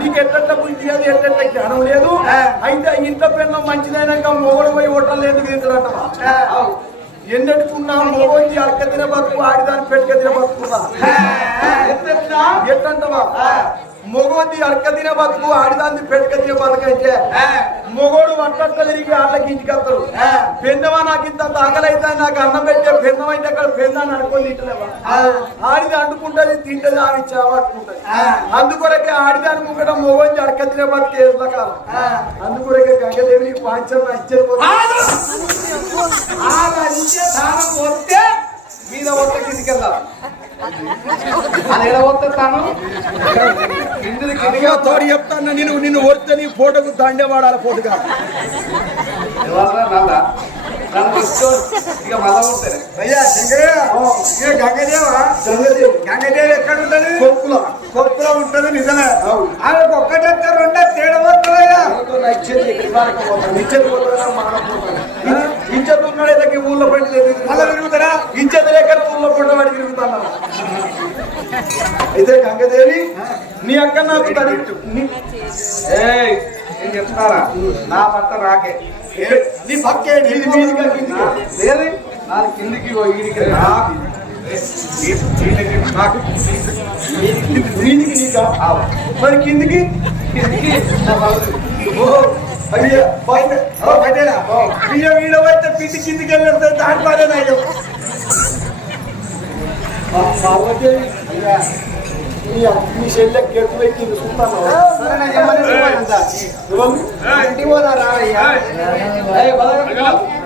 నీకు ఎట్ట బుద్ధి లేదు ఎట్ట జ్ఞానం లేదు? అయితే ఇంత పెన్నం మంచిదైనాక మొగడు పోయి ఎందుకు తింటాడటవా ఎన్నెట్టుకున్నా మొగోంది అడక తిన బతుకు ఆడిదాన్ని పెట్టుక తిన బతుకున్నా ఎట్టంటవా మొగోంది అడక తిన బతుకు ఆడిదాన్ని పెట్టుక తిన బతుకు మొగోడు వంట తిరిగి వాళ్ళకి ఇంటికి వస్తారు పెన్నవా నాకు ఇంత ఆకలైతే నాకు అన్నం పెట్టే అయితే అక్కడ పెన్నాన్ని అనుకొని తింటలేవా? ఆడిది అంటుకుంటది తింటది ఆమె చావట్టుకుంటది అందుకొరకే ఆడిది అనుకుంటే మొగోంది అడక తిన ఏ కాలం అందుకొరకే గంగదేవి పాంచం ఆగంటే తాను వస్తే మీద వస్తే కిందికి తోడు చెప్తాను నేను నిన్ను వస్తే నీ ఫోటోకు దండే వాడాలి ఫోటోగా గంగదేవా? ఎక్కడ ఉంటది కొప్పుల కొప్పులో ఉంటది నిజమే. ఆమెకు రెండే ఇచ్చేది పోతానా. ఉన్నాడే దగ్గర ఊళ్ళో పడి మళ్ళా తిరుగుతారా ఇచ్చేది లేక ఊళ్ళో పడి వాడి తిరుగుతాను అయితే గంగదేవి నీ అక్క నాకు తడి. ఏయ్ నేను చెప్తారా? నా భర్త రాకే ఏ- నీ పక్కే నీది? కిందికి. లేదు నా కిందికి ఈడికి నాకు మీదికి నీకా మరి కిందికి? కిందికి బయట బయటేనా బియ్యం వీడ పడితే పిట్టి కిందికి వెళ్ళితే దాని చూస్తాను పోదా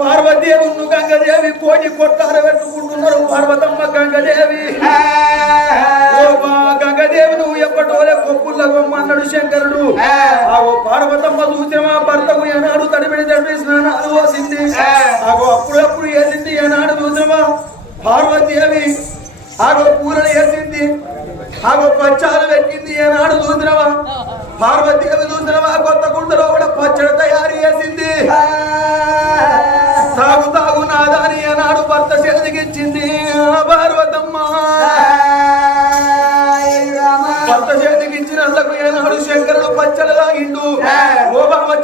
పార్వతి ఎవరు, ఎవరు, ఎవరు గంగదేవి కొట్టారు పెట్టుకుంటున్నారు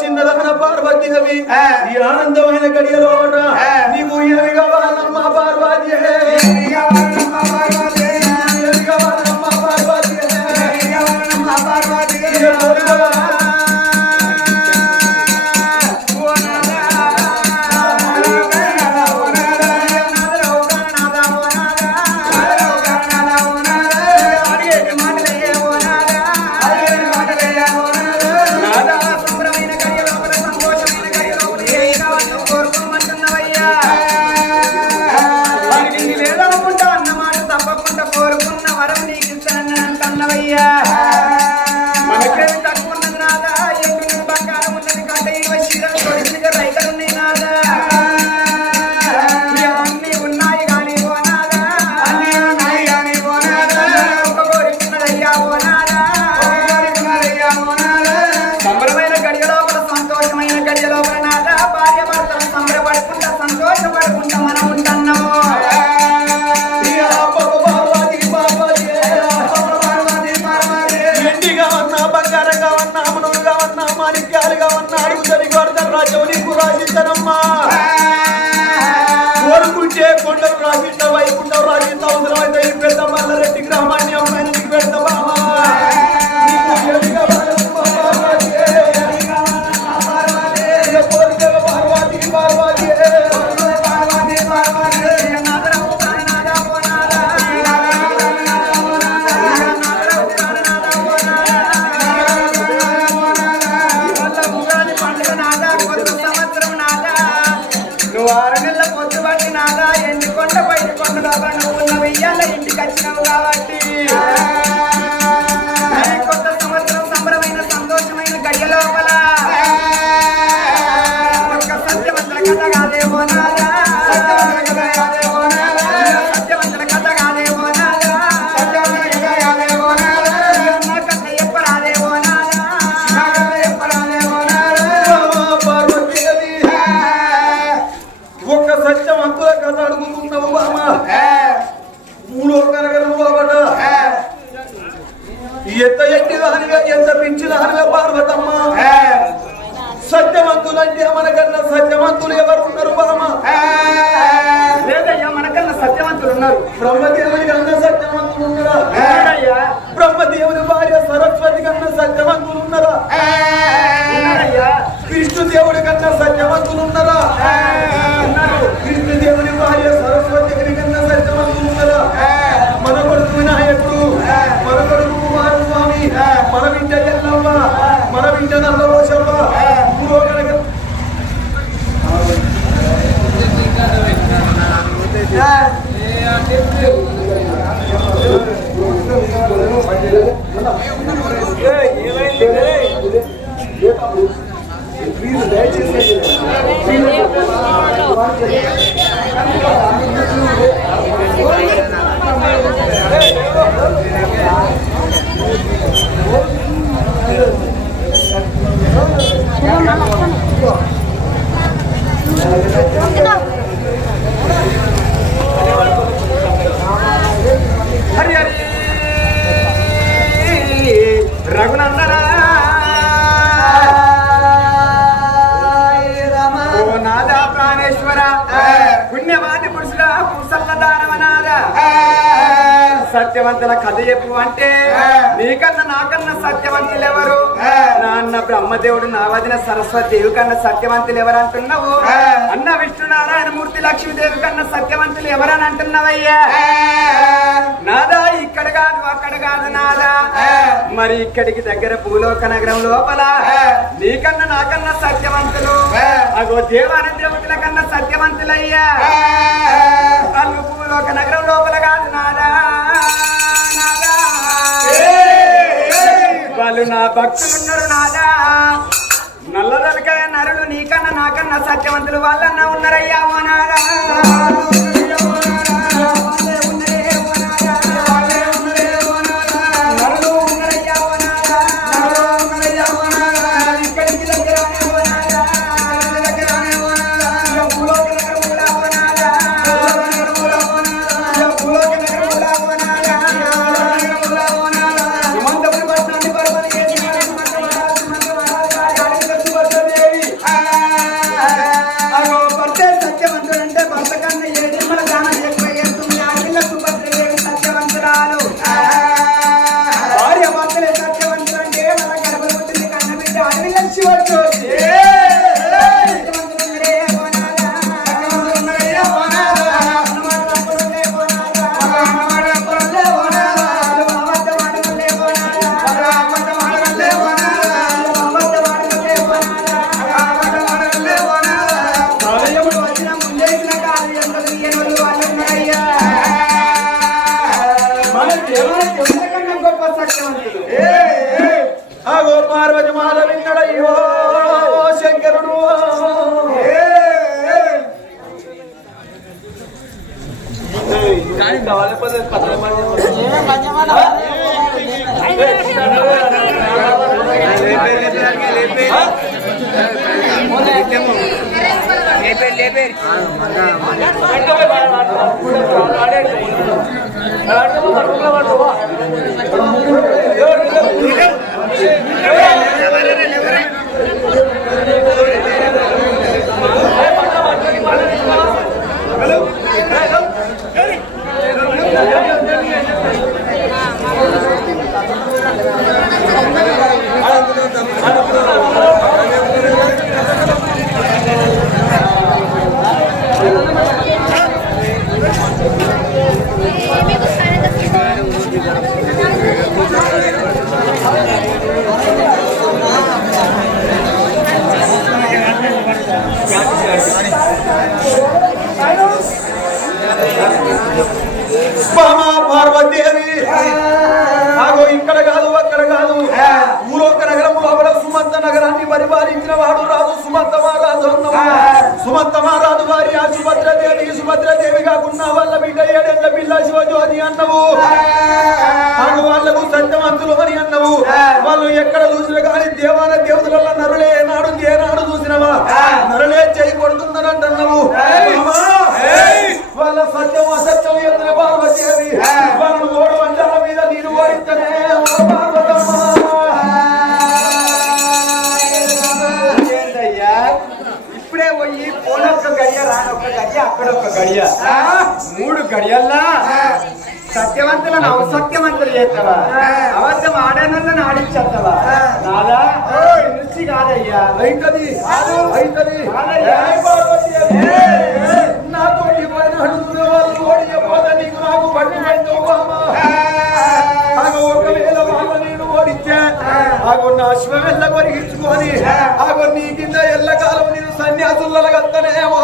కోపం వచ్చిందన పార్వతీదేవి ఈ ఆనందమైన గడియలో నీవు ఏమి కావాలమ్మా పార్వతి పార్వతి కోరుకుంటే కొండలు మనకన్నా సత్యవంతులు ఎవరు ఉన్నారు బామ? లేదయ్యా మనకన్నా సత్యవంతులు ఉన్నారు. బ్రహ్మదేవుని కన్నా సత్యవంతులు ఉన్నారా? బ్రహ్మదేవుని భార్య సరస్వతి కన్నా సత్యవంతులు ఉన్నారా? Get up. సత్యవంతుల కథ చెప్పు అంటే నీకన్నా నాకన్నా సత్యవంతులు ఎవరు? నాన్న బ్రహ్మదేవుడు నా వదిన సరస్వతి దేవి కన్నా సత్యవంతులు ఎవరు అంటున్నావు? అన్న విష్ణు నారాయణ మూర్తి లక్ష్మీదేవి కన్నా సత్యవంతులు ఎవరని అంటున్నావయ్యా? నాదా ఇక్కడ కాదు అక్కడ కాదు నాదా? మరి ఇక్కడికి దగ్గర భూలోక నగరం లోపల నీకన్నా నాకన్నా సత్యవంతులు? అగో దేవాన దేవతల కన్నా సత్యవంతులయ్యా? అల్లు భూలోక నగరం లోపల కాదు నాదా? వాళ్ళు నా భక్తులున్నారు నాదా. నల్లదలకాయ నరులు నీకన్నా నాకన్నా సత్యవంతులు వాళ్ళన్నా ఉన్నారయ్యా ఓ నాదా. লেবের লেবের আর আর আর আর আর আর আর আর వాడు రాదు సుమంత మహారాజు సుమంత మహారాజు వారి ఆ సుభద్రదేవి సుభద్రదేవి కాకుండా వాళ్ళ బిడ్డ ఏడేళ్ళ పిల్ల శివజ్యోతి అన్నవు. ఆగు వాళ్ళకు సత్యవంతులు అని అన్నవు. వాళ్ళు ఎక్కడ చూసిన కానీ దేవాన దేవతల నరులే నాడు ఏ నాడు చూసినవా నరులే చేయి కొడుతున్నారంటున్నావు. అమ్మా ఈ గడియ? మూడు గడియల్లా? సత్యవంతులను అవసత్యవంతులు చేస్తావా? అబద్ధం ఆడనల్లని ఆడించేస్తావా? నాదా? నుంచి కాదయ్యా. అయితది. అయితది. నీకు నాకు. ఆగో ఒకవేళ వాళ్ళ నేను ఓడిస్తే ఆగో నా శివమెల్ల కొరిగించుకొని ఆగో నీ కింద ఎల్లకాలం నేను సన్యాసుల కత్తనే ఓ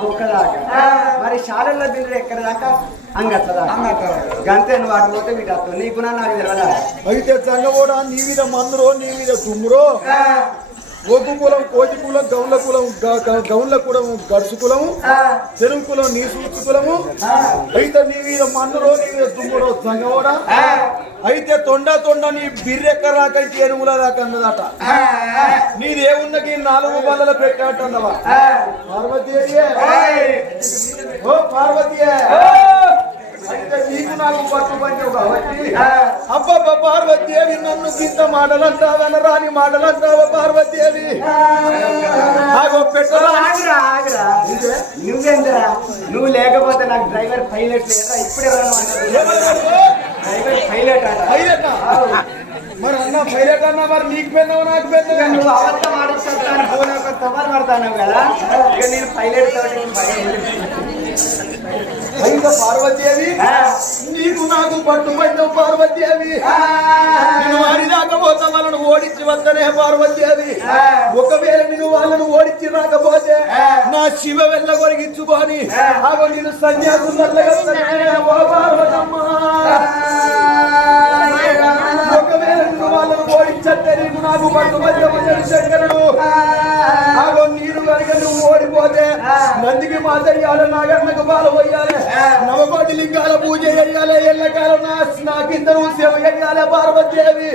బొక్క దాకా మరి శాలల్లో బిర్రి ఎక్కడ దాకా? అంగట్ల దాకా. గంతే నువ్వు అటు పోతే వీటి అత్త నీ నాకు తెలియదా అయితే చంగబోడా నీ మీద మందురో నీ మీద తుమ్మురో ఒగ్గు కులం కోతి కులం గౌన్ల కులం గౌన్ల కులం గడుసు కులము తెలుగు కులం నీ సూచు కులము అయితే నీ మీద మన్నురో నీ మీద తుమ్మురో చంగబోడా అయితే తొండ తొండ నీ బిర్రెక్క ఎరువుల దాకా అన్నదట. నీదేమున్నకి నాలుగు బల్లల పెట్టాటన్నవా పార్వతీ ఓ పార్వతీ అబ్బబ్బ పార్వతీదేవి నన్ను గింత మాటలంటావన రాని మాటలంటావా పార్వతీదేవి. ఆగో పెట్టరా ఆగురా ఆగురా. నువ్వేందిరా? నువ్వు లేకపోతే నాకు డ్రైవర్ పైలట్ లేదా? ఇప్పుడే. డ్రైవర్ పైలట్ పైలట? మరి అన్న పైలట్ అన్న మరి నీకు పెన్నావు నాకు పెన్నావు నువ్వు ఆడిస్తాను ఫోన్ ఒక తవర్ పడతాను కదా? ఇక నేను పైలట్ తోటి అయితే పార్వతీదేవి. నీకు నాకు పట్టు పంచవు పార్వతీదేవి నేను వాడిదాకా పోతా వాళ్ళను ఓడించి వద్దనే పార్వతీదేవి ఒకవేళ నేను వాళ్ళను ఓడించి రాకపోతే నా శివ వెళ్ళ కొరిగించుకొని ఆగో నేను సన్యాసం నేను వాళ్ళను ఓడించట్టే నీకు నాకు పట్టు పంచము శంకరుడు. ఆగో నీరు కనుక నువ్వు ఓడిపోతే నందికి మాతయ్యాలి నాగన్నకు బాల పోయాలి నవకోటి లింగాల పూజ చేయాలి ఎల్లకాలం నాకిద్దరు సేవ చేయాలి పార్వతీదేవి.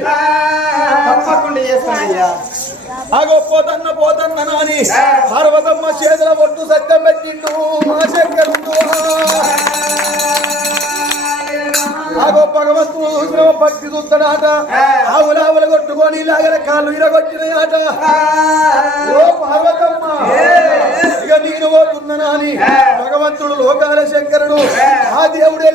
తప్పకుండా చేస్తానయ్యా. ఆగో పోతన్న పోతన్న నాని. పార్వతమ్మ చేతుల ఒట్టు సత్యం పెట్టిండు మా శంకరుడు. భక్తి చూస్తాడాట ఆవుల ఆవుల కొట్టుకొని లాగల కాళ్ళు ఇరగొచ్చినాయట ఓ పార్వతమ్మ ఇక నేను పోతున్నా అని భగవంతుడు లోకాల శంకరుడు ఆ దేవుడు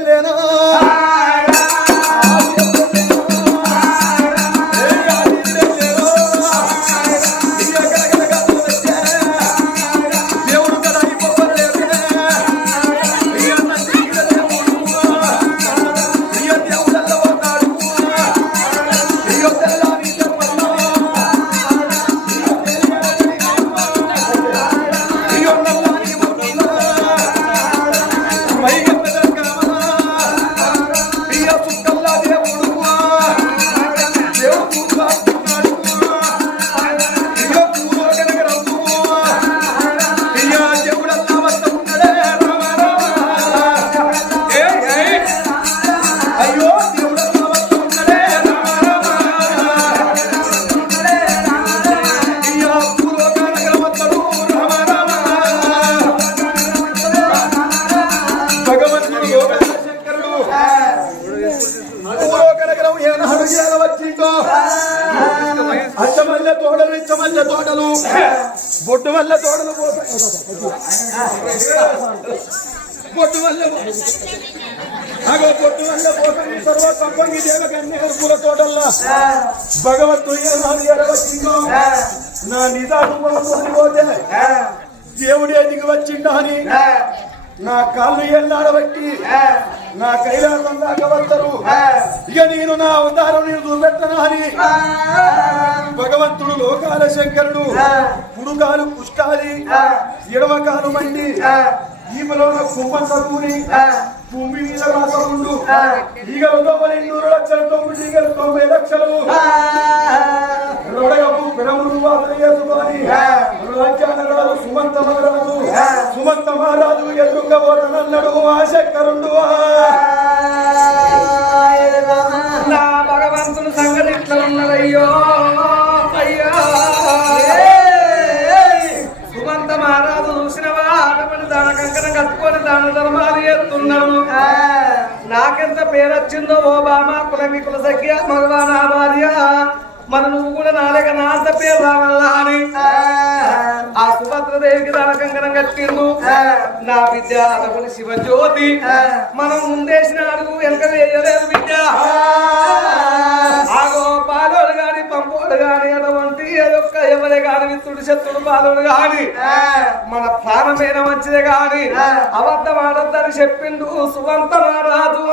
ఎడవచ్చిందో నా నిజాలు పోతే దేవుడే దిగి వచ్చిండా అని నా కాళ్ళు ఎల్లాడబట్టి నా కైలాసం దాకా వస్తారు. ఇక నేను నా అవతారం నేను చూపెట్టను అని భగవంతుడు లోకాల శంకరుడు కుడుకాలు పుష్టాలి ఎడమ కాలు మండి ఈమెలో కుంభం చదువుని భూమి మీద రాసముండు ఈగలు తొంభై నూరు లక్షలు తొమ్మిది ఈగలు తొంభై లక్షలు. రోడగపు పిరములు వాసన చేసుకొని రాజ్యానరాజు సుమంత మహారాజు సుమంత మహారాజు ఎదురుగా ఓటనన్నాడు ఆ. శంకరుడు నా భగవంతుని సంగతి ఇట్లా ఉన్నదయ్యో అయ్యో సుమంత మహారాజు చూసినవా ఆటపడి దాన కంకణం కట్టుకొని దాన ధర్మాలు చేస్తున్నాను నాకెంత పేరు వచ్చిందో ఓ బామా కులమి కుల సఖ్య మగవా నా భార్య. మరి నువ్వు కూడా నా లేక నా అంత పేరు రావాలా అని. ఆ. సుభద్రదేవికి దాన కంకణం కట్టిండు. నా విద్య అదొకటి శివజ్యోతి. మనం ముందేసిన అడుగు వెనక వేయలేదు విద్య. ఆగో పాలోడు గాని పంపోడు గాని అటువంటి అదొక్క ఎవరే గాని విత్తుడు శత్రుడు పాలోడు గాని. మన ప్రాణమైన మంచిదే గాని. అబద్ధం ఆడద్దని చెప్పిండు సువంత రాదు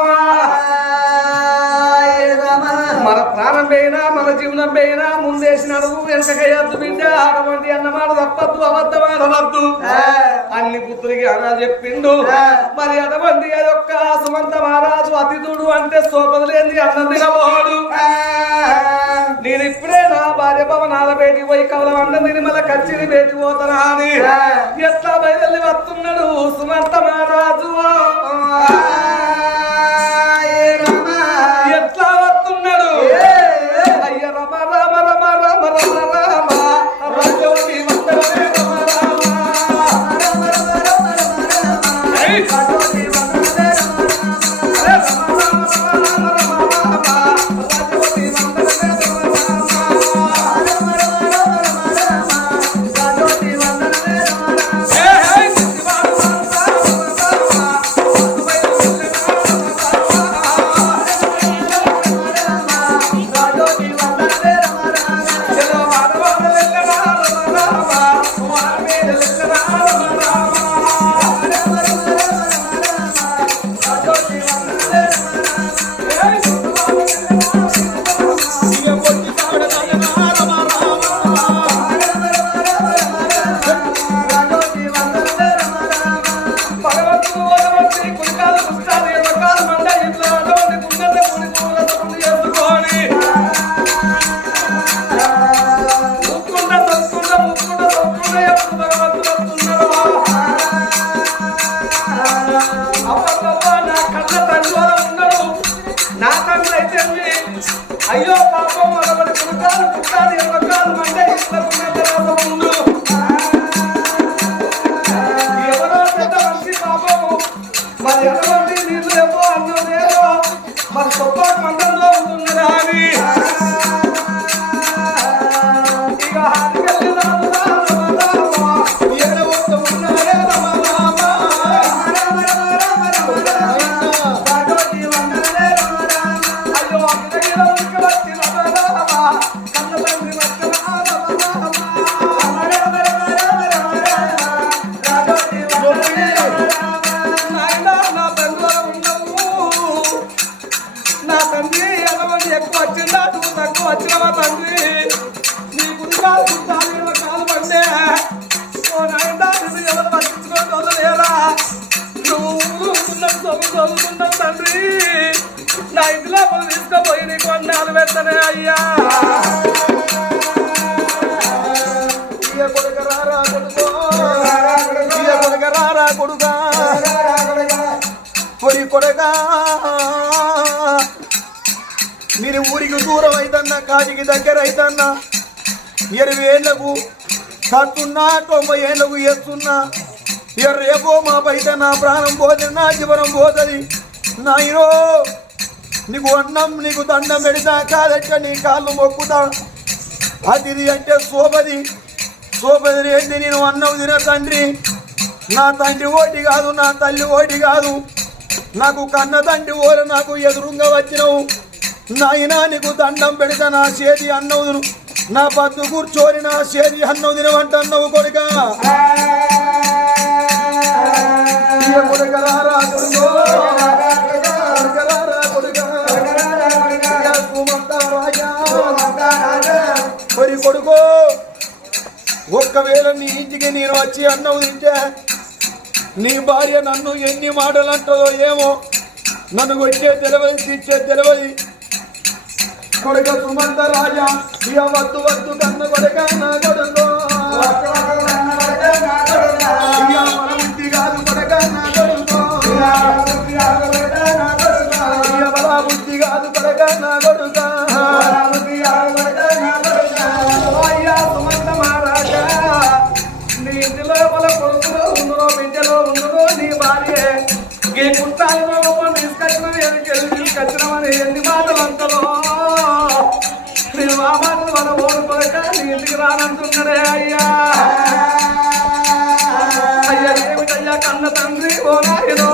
మన ప్రాణం పోయినా మన జీవనం పోయినా ముందేసిన అడుగు వెనకయ్యద్దు బిడ్డ. అటువంటి అన్నమాట తప్పద్దు అబద్ధం ఆడవద్దు. అన్ని పుత్రులకి అనా చెప్పిండు. మరి అటువంటి అదొక్క సుమంత మహారాజు అతిథుడు అంటే సోపదలేంది అన్నం తినబోడు నేను ఇప్పుడే నా భార్య భవనాల బయటికి పోయి కవల వండ నిర్మల కచ్చిని బయటి పోతానా అని. ఎట్లా బయలుదేరి వస్తున్నాడు సుమంత మహారాజు? కుమార మీద కొడగా. మీరు ఊరికి దూరం అవుతున్నా కాటికి దగ్గర అవుతన్నా ఇరవై ఏళ్ళకు కట్టున్నా తొంభై ఏళ్ళకు ఎత్తున్నా ఎర్రేపో మా బయట నా ప్రాణం పోతుంది నా జీవనం పోతుంది. నాయనో నీకు అన్నం నీకు దండం పెడతా కాదట్ట నీ కాళ్ళు మొక్కుతా. అతిథి అంటే సోపది. సోపది రేంది నేను అన్నం తిన తండ్రి. నా తండ్రి ఓటి కాదు నా తల్లి ఓటి కాదు. నాకు కన్న తండ్రి ఓర నాకు ఎదురుగా వచ్చినవు. నాయనా నీకు దండం పెడతా నా చేతి అన్నవుదును నా పద్దు కూర్చోని నా చేతి అన్నవుదిన వంట అన్నవు కొడుక. ఒక్కవేళ నీ ఇంటికి నేను వచ్చి అన్నవు తింటే నీ భార్య నన్ను ఎన్ని మాటలు అంటుందో ఏమో నన్ను వచ్చే తెలివది తీర్చే తెలివది. కొడుక సుమంత రాజా ఇక వద్దు వద్దు కన్న కొడుక నా కొడుకు. మన ఓడి కొడక రానంటున్నాడే అయ్యా. అయ్యా ఏమిటయ్యా కన్న తండ్రి ఓ నాయనో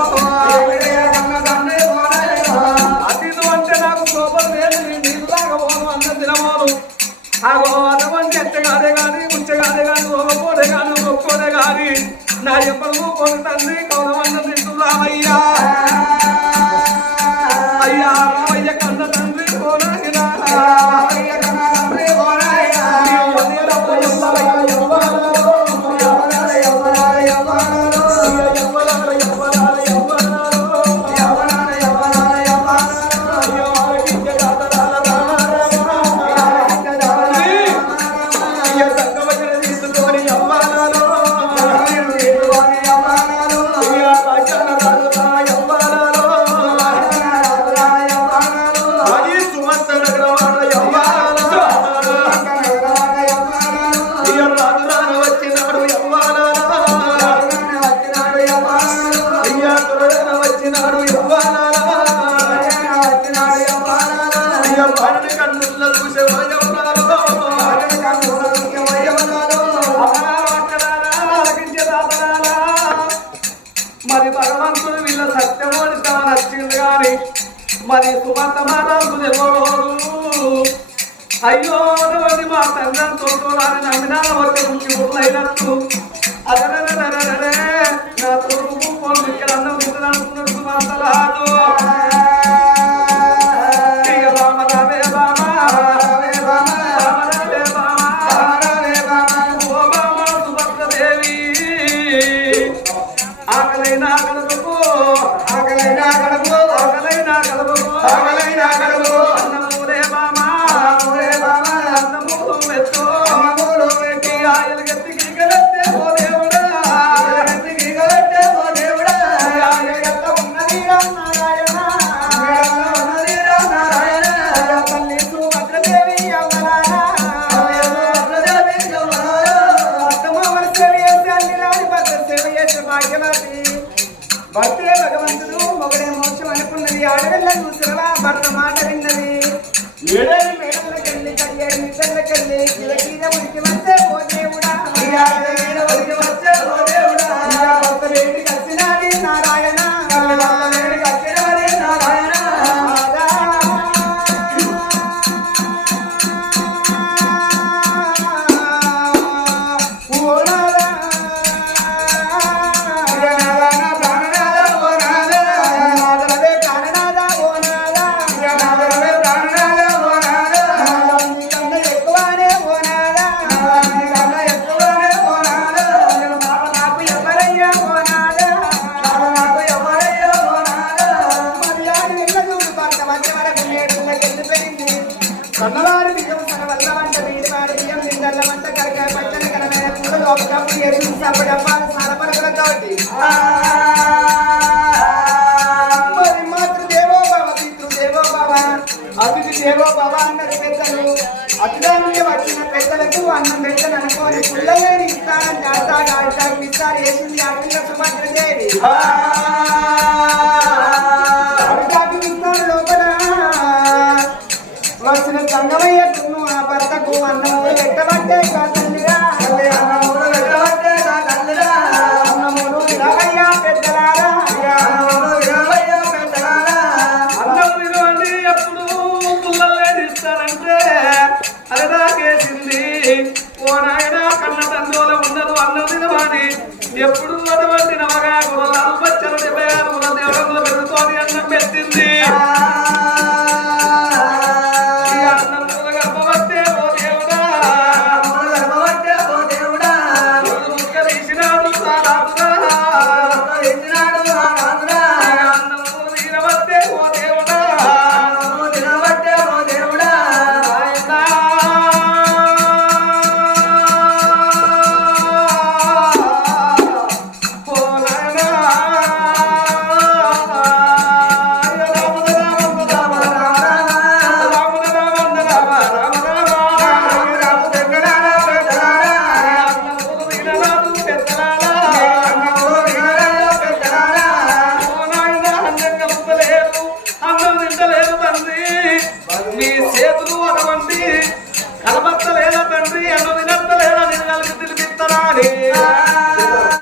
అతిథు అంటే నాకు కోపం లేదు నీకు లాగబోను అన్న తినవాను అగో అటువంటి ఎట్ట కాదే కానీ ఉంచే కాదే కానీ ఒక పోదే కానీ ఒక్కోదే కానీ నా ఎప్పుడు తండ్రి కౌలవన్న వారిని అమినాల వద్ద ముఖ్య బొమ్మలైనట్లు 아